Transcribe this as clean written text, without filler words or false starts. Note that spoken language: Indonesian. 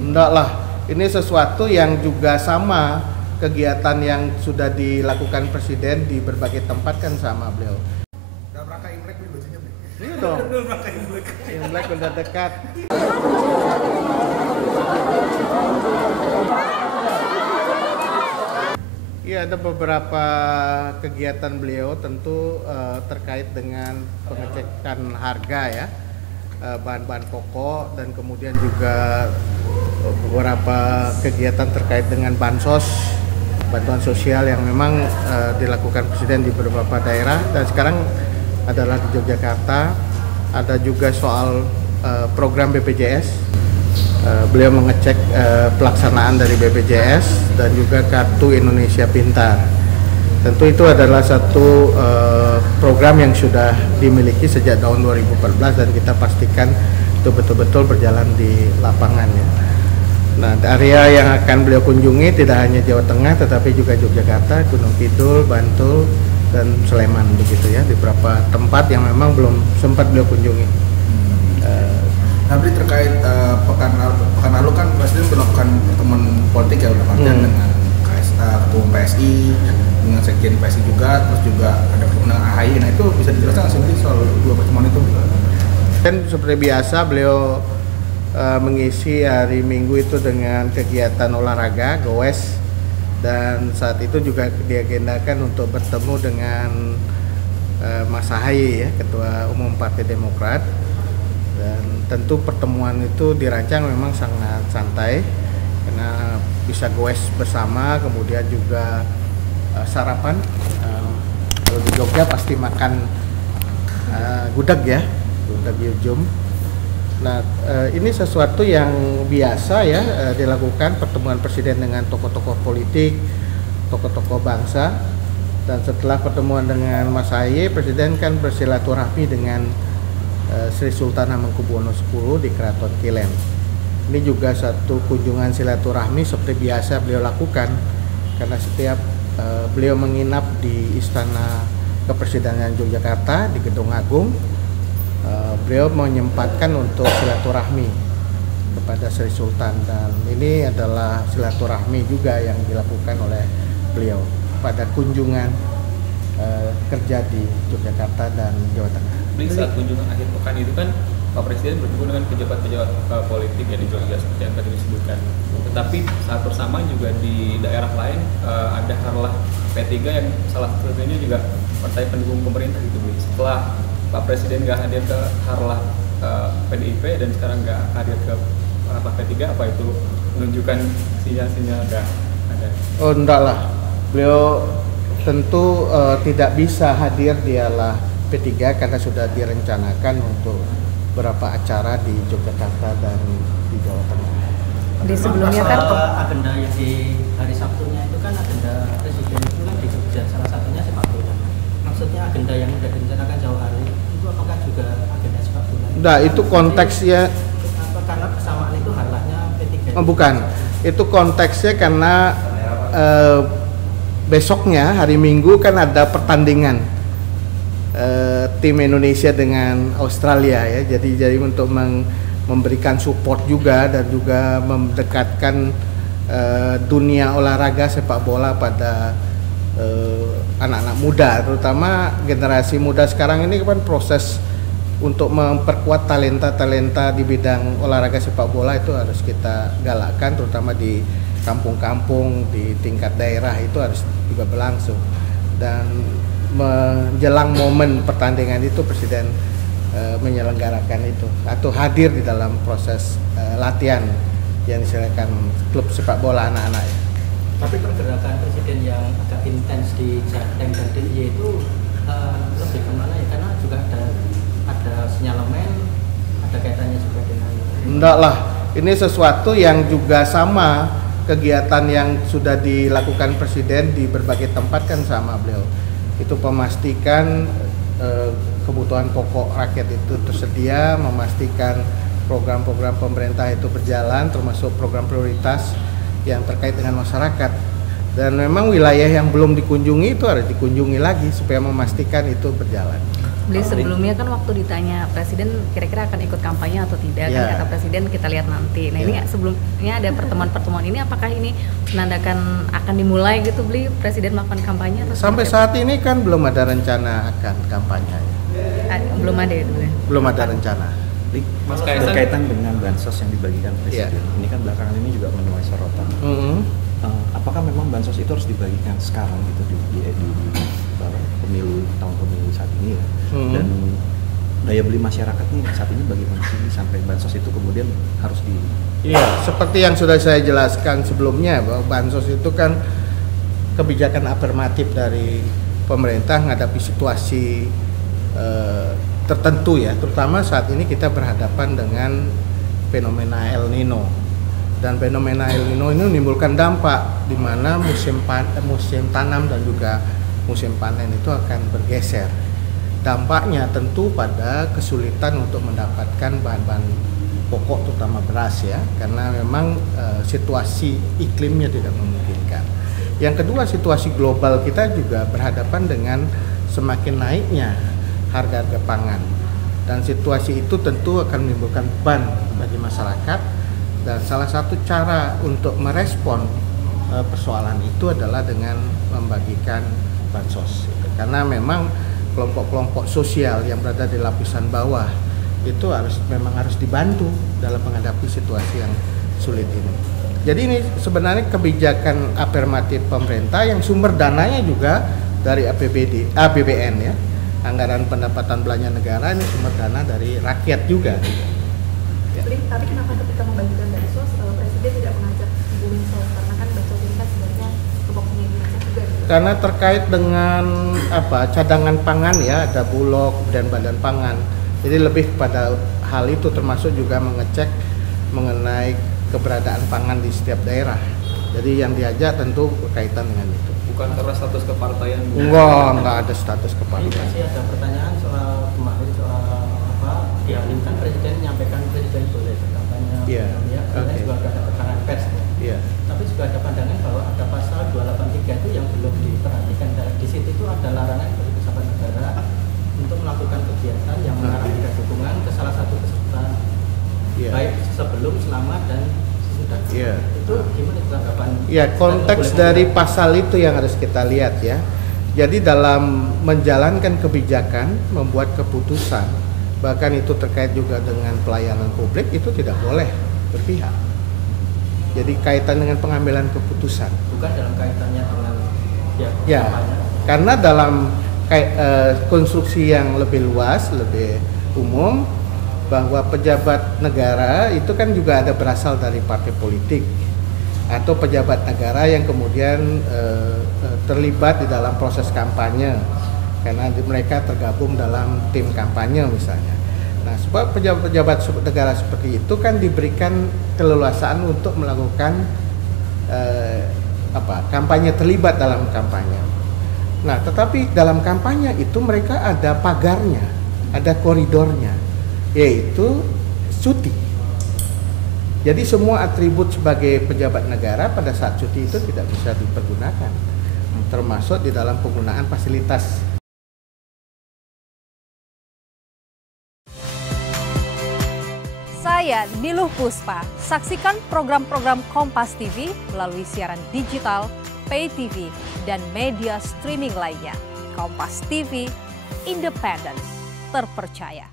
Enggak lah, ini sesuatu yang juga sama kegiatan yang sudah dilakukan Presiden di berbagai tempat kan sama beliau. Dalam rangka Imlek nih bajunya nih. Iya dong. Dalam rangka Imlek. Imlek udah dekat. Iya, ada beberapa kegiatan beliau tentu terkait dengan pengecekan harga ya, bahan-bahan pokok, dan kemudian juga beberapa kegiatan terkait dengan bansos, bantuan sosial yang memang dilakukan Presiden di beberapa daerah, dan sekarang adalah di Yogyakarta. Ada juga soal program BPJS. Beliau mengecek pelaksanaan dari BPJS dan juga Kartu Indonesia Pintar. Tentu itu adalah satu program yang sudah dimiliki sejak tahun 2014 dan kita pastikan itu betul-betul berjalan di lapangan ya. Nah, area yang akan beliau kunjungi tidak hanya Jawa Tengah tetapi juga Yogyakarta, Gunung Kidul, Bantul, dan Sleman begitu ya, di beberapa tempat yang memang belum sempat beliau kunjungi. Tapi terkait pekan lalu kan Presiden melakukan pertemuan politik ya udah dengan Ketua PSI, dengan Sekjen PSI juga, terus juga ada pertemuan AHY. Nah itu bisa dijelaskan sih soal dua pertemuan itu? Dan seperti biasa beliau mengisi hari Minggu itu dengan kegiatan olahraga, goes, dan saat itu juga diagendakan untuk bertemu dengan Mas AHY ya, Ketua Umum Partai Demokrat. Dan tentu pertemuan itu dirancang memang sangat santai karena bisa goes bersama, kemudian juga sarapan. Kalau di Jogja pasti makan gudeg ya, gudeg Yujum. Nah, ini sesuatu yang biasa ya dilakukan pertemuan Presiden dengan tokoh-tokoh politik, tokoh-tokoh bangsa. Dan setelah pertemuan dengan Mas AHY, Presiden kan bersilaturahmi dengan Sri Sultan Hamengkubuwono X di Keraton Kilen. Ini juga satu kunjungan silaturahmi seperti biasa beliau lakukan karena setiap beliau menginap di Istana Kepresidenan Yogyakarta di Gedung Agung, beliau menyempatkan untuk silaturahmi kepada Sri Sultan, dan ini adalah silaturahmi juga yang dilakukan oleh beliau pada kunjungan kerja di Yogyakarta dan Jawa Tengah. Saat kunjungan akhir pekan itu kan Pak Presiden bertemu dengan pejabat-pejabat politik ya di Jogja seperti yang tadi disebutkan. Tetapi saat bersamaan juga di daerah lain ada harlah P3 yang salah satunya juga partai pendukung pemerintah gitu Bu. Setelah Pak Presiden nggak hadir ke harlah PDIP dan sekarang nggak hadir ke harlah P3, apa itu menunjukkan sinyal-sinyal nggak ada? Oh enggak lah, beliau tentu tidak bisa hadir di harlah P3 karena sudah direncanakan untuk beberapa acara di Yogyakarta dan di Jawa Tengah. Di sebelumnya kan agenda yang di hari Sabtunya itu kan agenda Presiden itu kan di Jogja, salah satunya sepak bola. Maksudnya agenda yang sudah direncanakan jauh hari itu apakah juga agenda sepak bola? Nah, itu konteksnya karena kesamaan itu halahnya P3. Oh, bukan. Itu konteksnya karena besoknya hari Minggu kan ada pertandingan tim Indonesia dengan Australia ya. Jadi untuk memberikan support juga dan juga mendekatkan dunia olahraga sepak bola pada anak-anak muda, terutama generasi muda sekarang ini kan proses untuk memperkuat talenta-talenta di bidang olahraga sepak bola itu harus kita galakkan, terutama di kampung-kampung, di tingkat daerah itu harus juga berlangsung. Dan menjelang momen pertandingan itu Presiden menyelenggarakan itu atau hadir di dalam proses latihan yang diselenggarakan klub sepak bola anak-anak. Tapi pergerakan Presiden yang agak intens di Jateng dan DIY itu lebih kemana ya? Karena juga ada sinyalemen, ada kaitannya juga dengan. Enggak lah, ini sesuatu yang juga sama kegiatan yang sudah dilakukan Presiden di berbagai tempat kan sama beliau. Itu memastikan kebutuhan pokok rakyat itu tersedia, memastikan program-program pemerintah itu berjalan, termasuk program prioritas yang terkait dengan masyarakat. Dan memang wilayah yang belum dikunjungi itu harus dikunjungi lagi supaya memastikan itu berjalan. Beli sebelumnya kan waktu ditanya Presiden kira-kira akan ikut kampanye atau tidak, kan kata Presiden kita lihat nanti. Nah ini sebelumnya ada pertemuan-pertemuan ini, apakah ini menandakan akan dimulai gitu Beli Presiden melakukan kampanye? Atau sampai saat ini kan belum ada rencana akan kampanye. Belum ada ya Beli? Belum ada rencana. Mas Kaisang, berkaitan dengan bansos yang dibagikan Presiden, ini kan belakangan ini juga menuai sorotan. Apakah memang bansos itu harus dibagikan sekarang gitu di pemilu tahun pemilu saat ini ya? Dan daya beli masyarakat nih saat ini bagaimana sih sampai bansos itu kemudian harus di? Iya, seperti yang sudah saya jelaskan sebelumnya bahwa bansos itu kan kebijakan afirmatif dari pemerintah menghadapi situasi tertentu ya, terutama saat ini kita berhadapan dengan fenomena El Nino. Dan fenomena El Nino ini menimbulkan dampak di mana musim tanam dan juga musim panen itu akan bergeser. Dampaknya tentu pada kesulitan untuk mendapatkan bahan-bahan pokok terutama beras ya, karena memang situasi iklimnya tidak memungkinkan. Yang kedua, situasi global kita juga berhadapan dengan semakin naiknya harga-harga pangan. Dan situasi itu tentu akan menimbulkan beban bagi masyarakat. Dan salah satu cara untuk merespon persoalan itu adalah dengan membagikan bansos. Karena memang kelompok-kelompok sosial yang berada di lapisan bawah itu memang harus dibantu dalam menghadapi situasi yang sulit ini. Jadi ini sebenarnya kebijakan afirmatif pemerintah yang sumber dananya juga dari APBN ya. Anggaran pendapatan belanja negara ini sumber dana dari rakyat juga. Tapi kenapa ketika membagikan bansos Presiden tidak mengajak Ibu Mensos, karena kan bansos ini kan sebenarnya tupoksinya Ibu Mensos juga gitu. Karena terkait dengan cadangan pangan ya, ada Bulog dan Badan Pangan. Jadi lebih pada hal itu, termasuk juga mengecek mengenai keberadaan pangan di setiap daerah. Jadi yang diajak tentu berkaitan dengan itu. bukan karena status kepartaian. Enggak ada status Ini kepartaian. masih ada pertanyaan soal kemarin soal kan Presiden menyampaikan Presiden boleh berkampanye, Iya. kemudian juga ada keterangan pers. Iya. Tapi juga ada pandangan bahwa ada pasal 283 itu yang belum diperhatikan. Di situ itu ada larangan bagi pejabat negara untuk melakukan kegiatan yang mengarahkan dukungan ke salah satu peserta, baik sebelum, selama, dan sesudah. Itu gimana tanggapan? Ya, konteks dari pasal itu yang harus kita lihat ya. Jadi dalam menjalankan kebijakan, membuat keputusan, bahkan itu terkait juga dengan pelayanan publik, itu tidak boleh berpihak. Jadi kaitan dengan pengambilan keputusan. Bukan dalam kaitannya dengan ya, karena dalam konstruksi yang lebih luas, lebih umum, bahwa pejabat negara itu kan juga ada berasal dari partai politik atau pejabat negara yang kemudian terlibat di dalam proses kampanye karena mereka tergabung dalam tim kampanye misalnya. Nah, sebab pejabat-pejabat negara seperti itu kan diberikan keleluasaan untuk melakukan kampanye, terlibat dalam kampanye. Nah, tetapi dalam kampanye itu mereka ada pagarnya, ada koridornya, yaitu cuti. Jadi semua atribut sebagai pejabat negara pada saat cuti itu tidak bisa dipergunakan, termasuk di dalam penggunaan fasilitas. Saya Niluh Puspa. Saksikan program-program Kompas TV melalui siaran digital, pay TV, dan media streaming lainnya. Kompas TV, independen, terpercaya.